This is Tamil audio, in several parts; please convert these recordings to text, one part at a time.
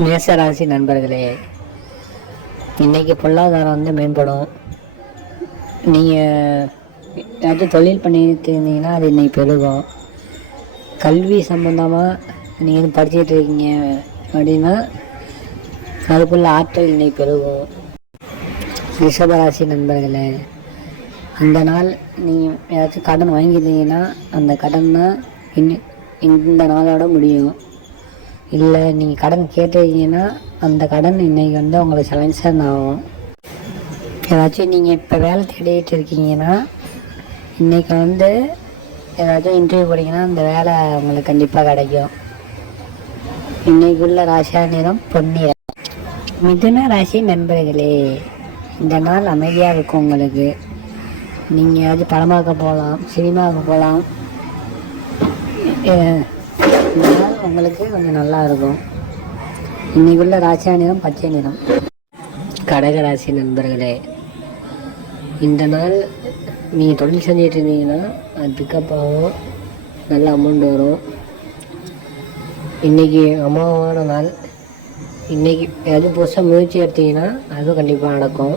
மேசராசி நண்பர்களே இன்னைக்கு பொருளாதாரம் வந்து மேம்படும். நீங்கள் ஏதாச்சும் தொழில் பண்ணிட்டு இருந்தீங்கன்னா அது இன்னைக்கு பெருகும். கல்வி சம்பந்தமாக நீங்கள் எதுவும் படிச்சுட்டு இருக்கீங்க அப்படின்னா அதுக்குள்ள ஆற்றல் இன்னைக்கு பெருகும். ரிஷபராசி நண்பர்களே அந்த நாள் நீங்கள் ஏதாச்சும் கடன் வாங்கியிருந்தீங்கன்னா அந்த கடனை இன்னி இந்த நாளோட முடியும். இல்லை நீங்கள் கடன் கேட்டிருக்கீங்கன்னா அந்த கடன் இன்றைக்கி வந்து உங்களுக்கு சலன்சர் ஆகும். ஏதாச்சும் நீங்கள் இப்போ வேலை தேடிட்டு இருக்கீங்கன்னா இன்றைக்கி வந்து ஏதாச்சும் இன்டர்வியூ போனீங்கன்னா அந்த வேலை உங்களுக்கு கண்டிப்பாக கிடைக்கும். இன்னைக்குள்ள ராசியா நிறம் பொன்னிறம் மிதுன ராசி நண்பர்களே இந்த நாள் அமைதியாக இருக்கும் உங்களுக்கு. நீங்கள் ஏதாச்சும் படமாக்க போகலாம் சினிமாவுக்கு போகலாம் அஹ் உங்களுக்கு கொஞ்சம் நல்லா இருக்கும் இன்னைக்குள்ள ராசியா நிறம் பச்சை நிறம். கடக ராசி நண்பர்களே இந்த நாள் நீங்கள் தொழில் செஞ்சுட்டு இருந்தீங்கன்னா அது பிக்கப் ஆகும் நல்ல அமௌண்ட் வரும். இன்றைக்கி அம்மாவான நாள். இன்றைக்கி எது புதுசாக முயற்சி எடுத்தீங்கன்னா அதுவும் கண்டிப்பாக நடக்கும்.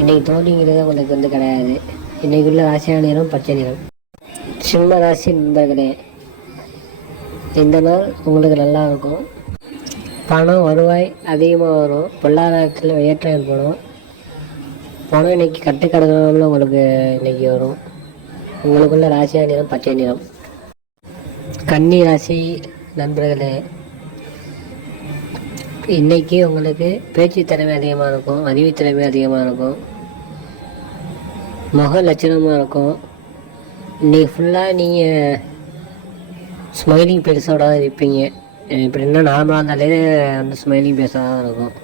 இன்றைக்கி தோல்விங்கிறது உங்களுக்கு வந்து கிடையாது. இன்றைக்குள்ள ராசியான நிறம் பச்சை நிறம். சிம்ம ராசி நண்பர்களே இந்த நாள் உங்களுக்கு நல்லா இருக்கும் பணம் வருவாய் அதிகமாக வரும். பொருளாதாரத்தில் ஏற்றம் ஏற்படும். பணம் இன்னைக்கு கட்டுக்கடங்காமல் உங்களுக்கு இன்னைக்கு வரும். உங்களுக்குள்ள ராசியாக நிறம் பச்சை நிறம் கன்னி ராசி நண்பர்களே இன்னைக்கு உங்களுக்கு பேச்சு திறமை அதிகமாக இருக்கும் அறிவு திறமை அதிகமாக இருக்கும். முக லட்சணமாக இருக்கும். இன்னைக்கு ஃபுல்லாக நீங்கள் ஸ்மைலிங் பெருசாக தான் இருப்பீங்க. எப்படின்னா நார்மலாக இருந்தாலே அந்த ஸ்மைலிங் பேஸாக தான் இருக்கும்.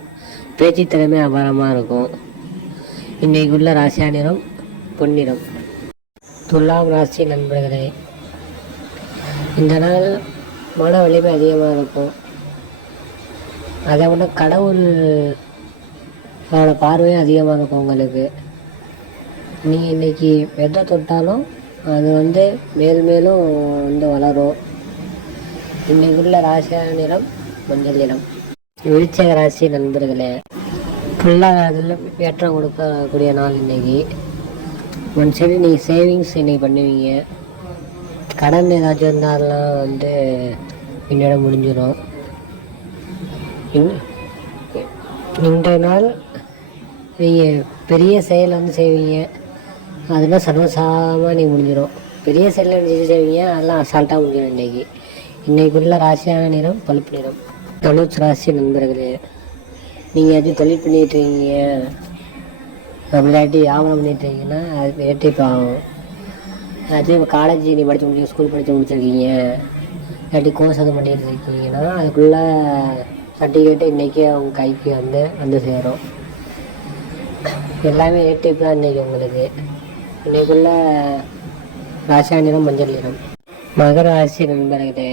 பேச்சு திறமை அபாரமாக இருக்கும். இன்னைக்குள்ள ராசியா நிறம் பொன்னிறம். துலாம் ராசி நண்பர்களே இந்த நாள் மன வலிமை அதிகமாக இருக்கும். அதை விட கடவுள் அவரோட பார்வையும் அதிகமாக இருக்கும் உங்களுக்கு. நீங்கள் இன்றைக்கி எதை தொட்டாலும் அது வந்து மேல் மேலும் வந்து வளரும். இன்னைக்குள்ள ராசியான நிறம் மஞ்சள் நிறம். விருச்சக ராசி நண்பர்களே பொருளாதாரத்தில் ஏற்றம் கொடுக்கக்கூடிய நாள் இன்னைக்கு. ஒன் சைடு நீங்கள் சேவிங்ஸ் இன்னைக்கு பண்ணுவீங்க. கடன் ஏதாச்சும் இருந்தாலும் வந்து என்னோட முடிஞ்சிடும் இன்- இன்றைய நாள் நீங்கள் பெரிய செயல் வந்து செய்வீங்க. அதெல்லாம் சர்வசாரமாக நீங்கள் முடிஞ்சிடும் பெரிய செயலில் செய்வீங்க? அதெல்லாம் அசால்ட்டாக முடிஞ்சிடும் இன்றைக்கி இன்றைக்குள்ள ராசியான நிறம் பழுப்பு நிறம். தனுஷ் ராசி நண்பர்களே நீங்கள் எது தொழில் பண்ணிட்டு இருக்கீங்க? அப்படிலாட்டி வியாபாரம் பண்ணிட்டு இருக்கீங்கன்னா அது இரட்டிப்பு ஆகும் அது இப்போ காலேஜ் நீ படித்து முடிச்சு ஸ்கூல் படித்து முடிச்சிருக்கீங்க. இல்லாட்டி கோர்ஸ் எதுவும் பண்ணிட்டு இருக்கீங்கன்னா அதுக்குள்ளே சர்டிஃபிகேட்டு இன்றைக்கே அவங்க கைக்கு வந்து வந்து சேரும். எல்லாமே இரட்டிப்பு தான் இன்றைக்கி உங்களுக்கு. இன்றைக்குள்ள ராசியா நிறம் மஞ்சள் நிறம். மகராசி நண்பர்களே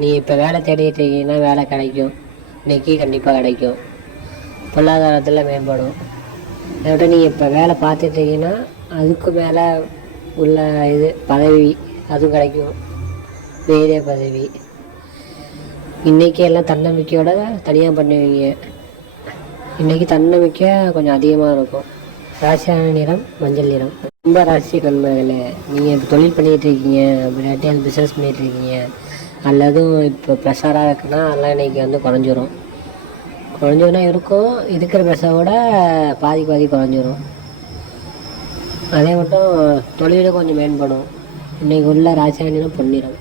நீ இப்போ வேலை தேடிட்டு இருக்கீங்கன்னா வேலை கிடைக்கும். இன்றைக்கி கண்டிப்பாக கிடைக்கும். பொருளாதாரத்தில் மேம்படும். அதை விட நீங்கள் இப்போ வேலை பார்த்துட்டு இருக்கீங்கன்னா அதுக்கு மேலே உள்ள இது பதவி அதுவும் கிடைக்கும். வேறே பதவி. இன்றைக்கி எல்லாம் தன்னம்பிக்கையோட தனியாக பண்ணுவீங்க. இன்றைக்கி தன்னம்பிக்கை கொஞ்சம் அதிகமாக இருக்கும். ராசியான நிறம் மஞ்சள் நிறம். ரொம்ப ராசி நண்பர்களே நீங்கள் இப்போ தொழில் பண்ணிகிட்டு இருக்கீங்க அப்படின்னாட்டி அது பிஸ்னஸ் பண்ணிகிட்டு இருக்கீங்க. அல்லதும் இப்போ ப்ரெஷராக இருக்குன்னா அதெல்லாம் இன்றைக்கி வந்து குறைஞ்சிரும். குறைஞ்சோன்னா இருக்கும். இருக்கிற ப்ரெஷரோட பாதி பாதி குறைஞ்சிரும். அதே மட்டும் தொழிலும் கொஞ்சம் மேம்படும். இன்றைக்கி உள்ள ராசியானினம் பொன்னிறம்.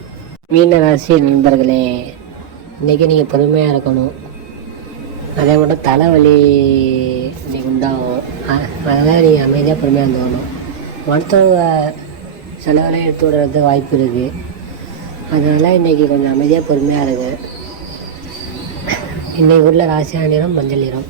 மீன ராசி நண்பர்களே இன்றைக்கி நீங்கள் பொறுமையாக இருக்கணும். அதே மட்டும் தலைவலி இன்றைக்கி உண்டாகும். அதெல்லாம் நீங்கள் அமைதியாக பொறுமையாக இருந்துக்கணும். மருத்துவ செலவெல்லாம் எடுத்து விடுறது வாய்ப்பு இருக்குது அதனால் இன்றைக்கி கொஞ்சம் அமைதியாக பொறுமையாக இருங்க. இன்றைக்கி உள்ள ராசியான நிறம் மஞ்சள் நிறம்.